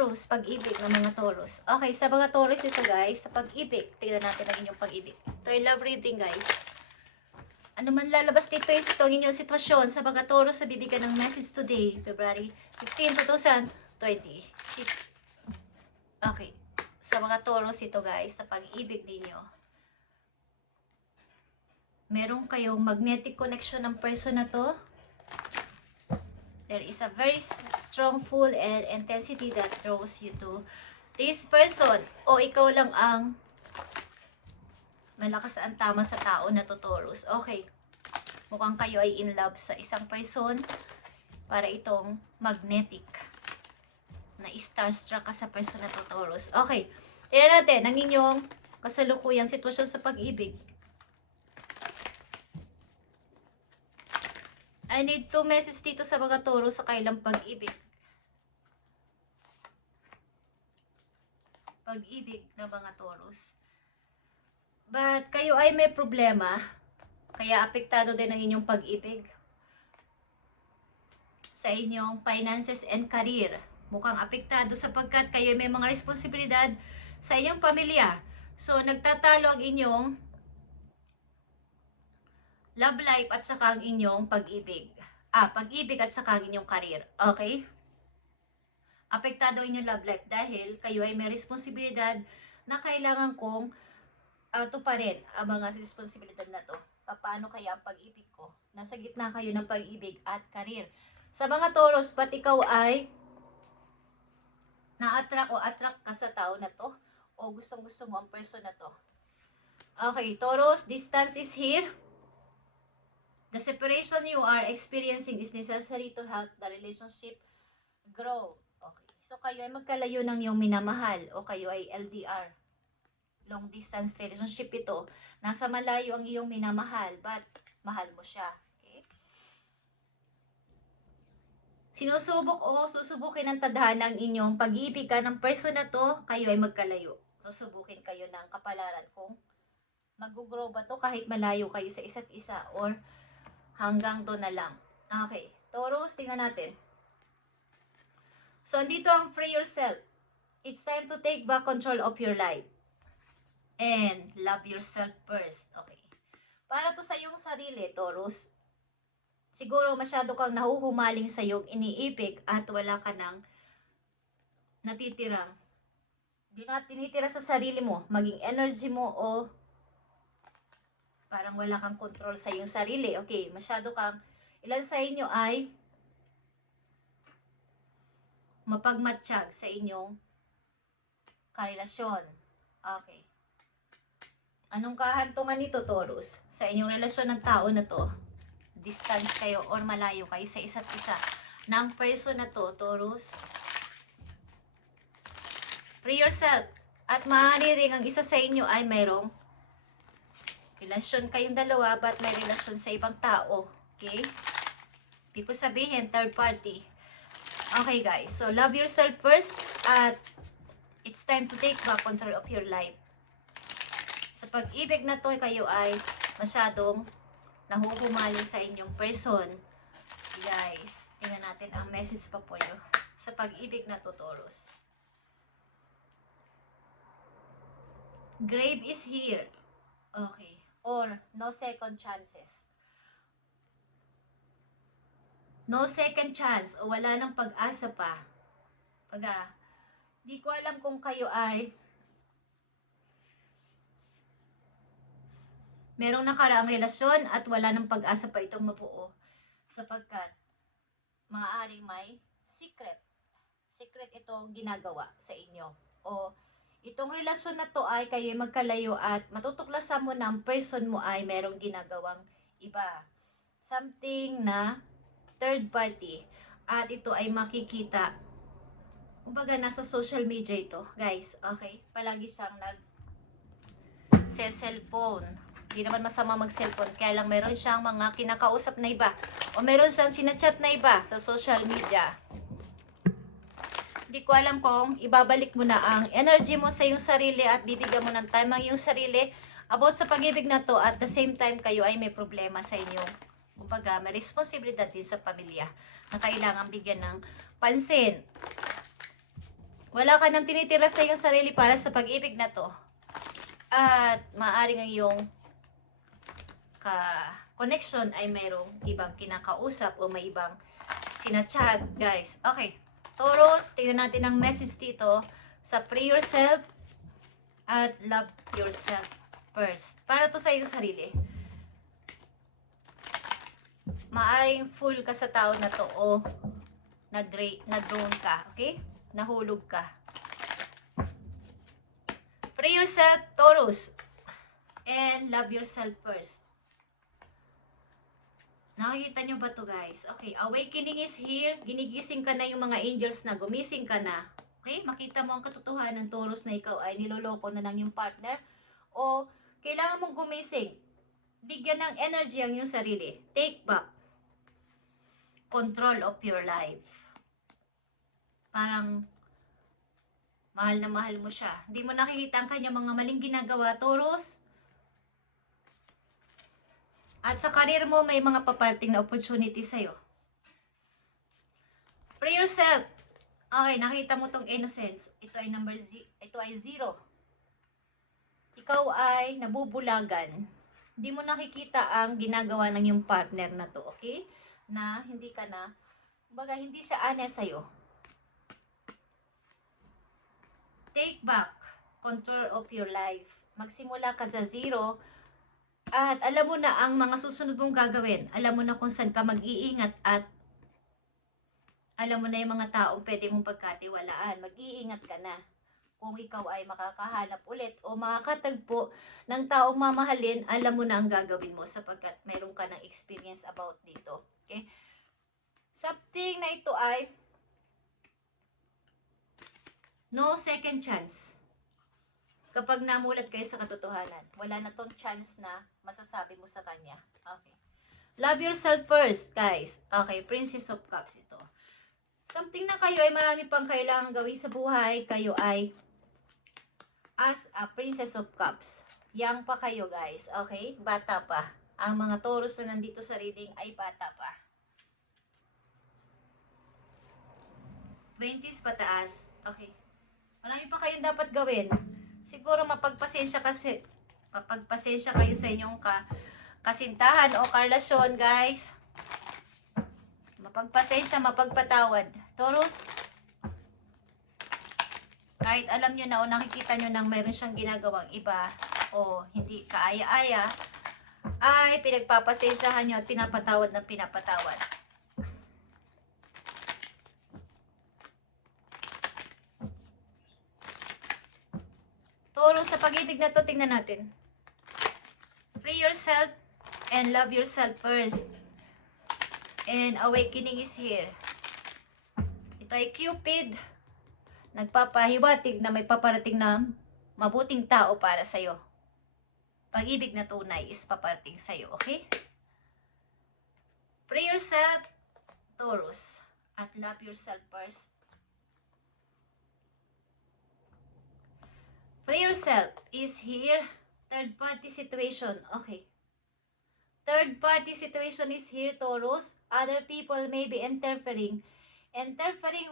Taurus, pag-ibig ng mga Taurus. Okay, sa mga Taurus ito guys, sa pag-ibig, tingnan natin ang inyong pag-ibig. Ito ay love reading guys. Ano man lalabas dito is ito ang inyong sitwasyon sa mga Taurus sa bibigyan ng message today, February 15, 2026. Okay, sa mga Taurus ito guys, sa pag-ibig ninyo. Meron kayong magnetic connection ng person na to. There is a very strong pull and intensity that draws you to this person. O ikaw lang ang malakas ang tama sa tao na to, Taurus. Okay. Mukhang kayo ay in love sa isang person para itong magnetic na starstruck ka sa person na to, Taurus. Okay. Tignan natin ang inyong kasalukuyang sitwasyon sa pag-ibig. I need 2 messages dito sa mga Taurus sa kailang pag-ibig. Pag-ibig ng mga Taurus. But kayo ay may problema, kaya apektado din ang inyong pag-ibig sa inyong finances and career. Mukhang apektado sapagkat kayo may mga responsibilidad sa inyong pamilya. So nagtatalo ang inyong love life at saka ang inyong pag-ibig. Pag-ibig at saka ang inyong career. Okay? Apektado ang inyong love life dahil kayo ay may responsibilidad na kailangan kong tuparin ang mga responsibilidad na to. Paano kaya ang pag-ibig ko? Nasa gitna kayo ng pag-ibig at career. Sa mga Taurus, ba't ikaw ay na-attract o attract ka sa tao na to? O gustong-gusto mo ang person na to? Okay, Taurus, distance is here. The separation you are experiencing is necessary to help the relationship grow. Okay. So, kayo ay magkalayo ng iyong minamahal o kayo ay LDR. Long distance relationship ito. Nasa malayo ang iyong minamahal but mahal mo siya. Okay? Sinusubok o susubukin ng tadhana ang inyong pag-ibig ng person na to, kayo ay magkalayo. Susubukin kayo ng kapalaran kung mag-grow ba to kahit malayo kayo sa isa't isa or hanggang doon na lang. Okay. Taurus, tingnan natin. So, andito ang free yourself. It's time to take back control of your life. And love yourself first. Okay. Para to sa iyong sarili, Taurus. Siguro masyado kang nahuhumaling sa iyong iniibig at wala ka nang natitirang. Di na tinitira sa sarili mo, maging energy mo o parang wala kang control sa iyong sarili. Okay, masyado kang, ilan sa inyo ay mapagmatsyag sa inyong karelasyon. Okay. Anong kahantungan nito, Taurus? Sa inyong relasyon ng tao na to, distance kayo or malayo kayo sa isa't isa ng person na to, Taurus. Free yourself. At maaari rin ang isa sa inyo ay mayroong relasyon kayong dalawa but may relasyon sa ibang tao. Okay? Di ko sabihin, third party. Okay guys, so love yourself first at it's time to take back control of your life. Sa pag-ibig na to, kayo ay masyadong nahuhumaling sa inyong person. Guys, tingnan natin ang message pa po nyo sa pag-ibig na to, Taurus. Grave is here. Okay. Or no second chances. No second chance o wala nang pag-asa pa. Di ko alam kung kayo ay merong nakaraang relasyon at wala nang pag-asa pa itong mabuo sapagkat maaaring may secret. Secret itong ginagawa sa inyo. O itong relasyon na to ay kayo magkalayo at matutuklasan mo na ang person mo ay merong ginagawang iba. Something na third party. At ito ay makikita. Kumbaga nasa social media ito. Guys, okay? Palagi siyang cellphone. Hindi naman masama mag-cellphone. Kaya lang meron siyang mga kinakausap na iba. O meron siyang sinachat na iba sa social media. Hindi ko alam kung ibabalik mo na ang energy mo sa iyong sarili at bibigyan mo ng time ang iyong sarili about sa pag-ibig na to at the same time kayo ay may problema sa inyong kumbaga may responsibilidad din sa pamilya na kailangan bigyan ng pansin. Wala ka nang tinitira sa iyong sarili para sa pag-ibig na to. At maaaring ang iyong connection ay mayroong ibang kinakausap o may ibang sinachat, guys. Okay. Taurus, tingnan natin ang message dito sa Free Yourself at Love Yourself First. Para to sa iyong sarili. Maaaring full ka sa tao na to o na-drone ka, okay? Nahulog ka. Free yourself, Taurus. And love yourself first. Nakikita nyo ba to, guys? Okay, awakening is here. Ginigising ka na yung mga angels na gumising ka na. Okay, makita mo ang katotohanan, Taurus, na ikaw ay niloloko na ng yung partner. O kailangan mong gumising. Bigyan ng energy ang iyong sarili. Take back control of your life. Parang mahal na mahal mo siya. Hindi mo nakikita ang kanyang mga maling ginagawa, Taurus. At sa career mo, may mga paparating na opportunity sa'yo. Free yourself. Okay, nakita mo tong innocence. Ito ay 0. Ikaw ay nabubulagan. Hindi mo nakikita ang ginagawa ng yung partner na to, okay? Na hindi ka na, baga hindi siya honest sa'yo. Take back control of your life. Magsimula ka sa 0 at alam mo na ang mga susunod mong gagawin. Alam mo na kung saan ka mag-iingat at alam mo na yung mga taong pwede mong pagkatiwalaan. Mag-iingat ka na kung ikaw ay makakahanap ulit o makakatagpo ng taong mamahalin. Alam mo na ang gagawin mo sapagkat mayroon ka ng experience about dito. Okay? Something na ito ay no second chance. Kapag namulat kayo sa katotohanan, wala na tong chance na masasabi mo sa kanya. Okay. Love yourself first, guys. Okay, Princess of Cups ito. Something na kayo ay marami pang kailangan gawin sa buhay. Kayo ay as a Princess of Cups. Young pa kayo, guys. Okay? Bata pa. Ang mga Taurus na nandito sa reading ay bata pa. 20s pataas. Okay. Marami pa kayong dapat gawin. Siguro mapagpasensya kayo sa inyong kasintahan o karelasyon, guys. Mapagpasensya, mapagpatawad. Taurus, kahit alam nyo na o nakikita nyo nang mayroon siyang ginagawang iba o hindi kaaya-aya, ay pinagpapasensyahan nyo at pinapatawad ng pinapatawad. Taurus, sa pag-ibig na to, tingnan natin. Free yourself and love yourself first. And awakening is here. Ito ay Cupid. Nagpapahiwatig na may paparating na mabuting tao para sa'yo. Pag-ibig na tunay is paparating sa'yo, okay? Free yourself, Taurus, at love yourself first. Free yourself is here. Third party situation. Okay. Third party situation is here, Taurus. Other people may be interfering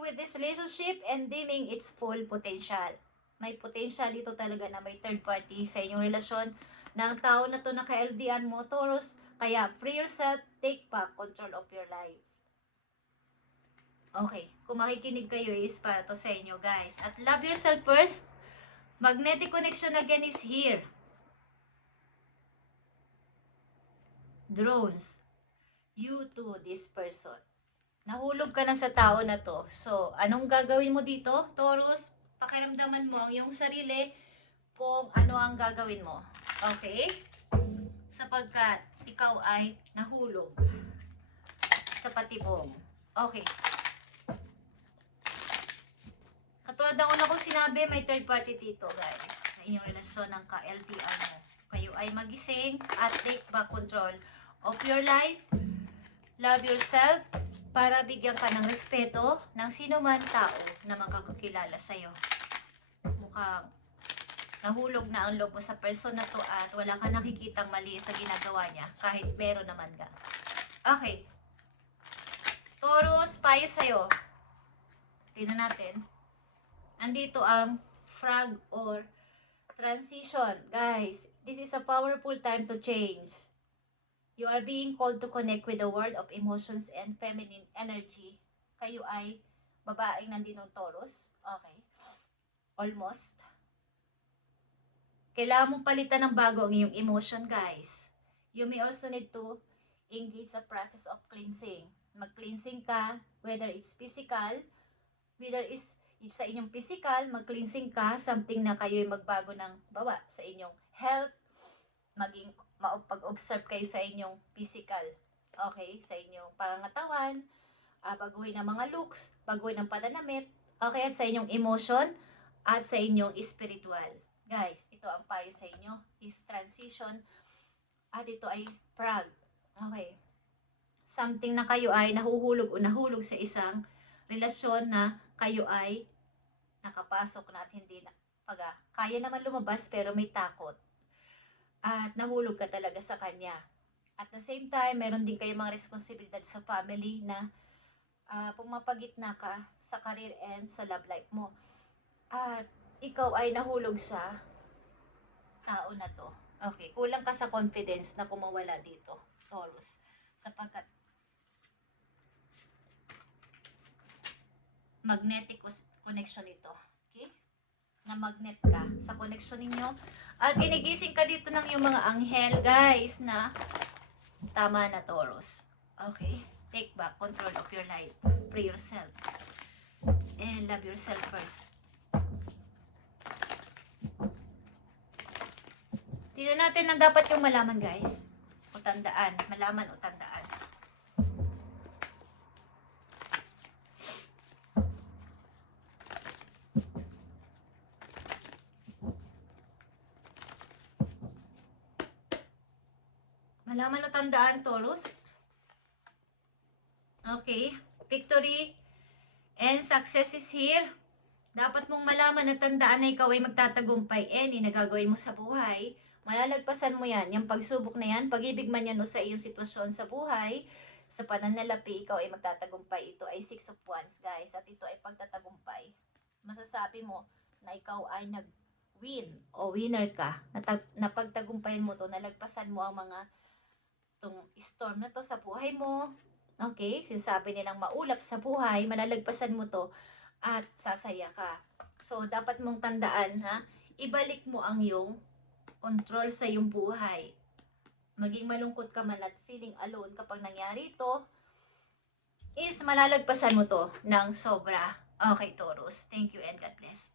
with this relationship and dimming its full potential. May potential ito talaga na may third party sa inyong relasyon ng tao na to na ka-LDR mo, Taurus. Kaya free yourself, take back control of your life. Okay. Kung makikinig kayo is para to sa inyo, guys. At love yourself first. Magnetic connection again is here. Drones. You to this person. Nahulog ka na sa tao na to. So, anong gagawin mo dito, Taurus? Pakiramdaman mo ang iyong sarili kung ano ang gagawin mo. Okay? Sapagkat ikaw ay nahulog sa patibong. Okay. Katulad ng una kong sinabi, may third party dito, guys. Sa inyong relasyon ng ka-LDR mo. Kayo ay magising at take back control of your life. Love yourself para bigyan ka ng respeto ng sino man tao na makakakilala sa'yo. Mukhang nahulog na ang loob mo sa person na to at wala ka nakikitang mali sa ginagawa niya kahit meron naman ka. Okay. Taurus, payo sa'yo. Tingnan natin. Andito ang frog or transition. Guys, this is a powerful time to change. You are being called to connect with the world of emotions and feminine energy. Kayo ay babaeng nandinong Taurus. Okay. Almost. Kailangan mong palitan ng bago ang iyong emotion, guys. You may also need to engage sa process of cleansing. Mag-cleansing ka, whether it's physical, whether it's sa inyong physical, mag-cleansing ka, something na kayo'y magbago ng bawa sa inyong health, maging pag-observe kayo sa inyong physical, okay, sa inyong pangangatawan, baguhin ng mga looks, baguhin ng pananamit, okay, at sa inyong emotion, at sa inyong spiritual. Guys, ito ang payo sa inyo, is transition, at ito ay prag, okay, something na kayo ay nahuhulog o nahulog sa isang relasyon na kayo ay nakapasok na at hindi na kaya naman lumabas pero may takot at nahulog ka talaga sa kanya. At the same time, meron din kayo mga responsibilidad sa family na pumapagitna ka sa career and sa love life mo. At ikaw ay nahulog sa tao na to. Okay, kulang ka sa confidence na kumawala dito, Taurus. Sapagkat magnetic connection ito. Okay? Na magnet ka sa connection ninyo. At inigising ka dito ng yung mga anghel, guys, na tama na, Taurus. Okay? Take back control of your life. Pray yourself. And love yourself first. Tingnan natin ang dapat yung malaman, guys. O tandaan. Malaman o tandaan. Malaman o tandaan, Taurus. Okay. Victory and success is here. Dapat mong malaman at tandaan na ikaw ay magtatagumpay. Any na gagawin mo sa buhay, malalagpasan mo yan. Yung pagsubok na yan, pag-ibig man yan o sa iyong sitwasyon sa buhay, sa pananalapi, ikaw ay magtatagumpay. Ito ay 6 of Wands, guys. At ito ay pagtatagumpay. Masasabi mo na ikaw ay nag-win o winner ka. Napagtagumpayan mo to, nalagpasan mo ang mga itong storm na to sa buhay mo. Okay, sinasabi nilang maulap sa buhay, malalagpasan mo to at sasaya ka. So, dapat mong tandaan, ha? Ibalik mo ang iyong control sa iyong buhay. Maging malungkot ka man at feeling alone kapag nangyari ito, is malalagpasan mo to ng sobra. Okay, Taurus. Thank you and God bless.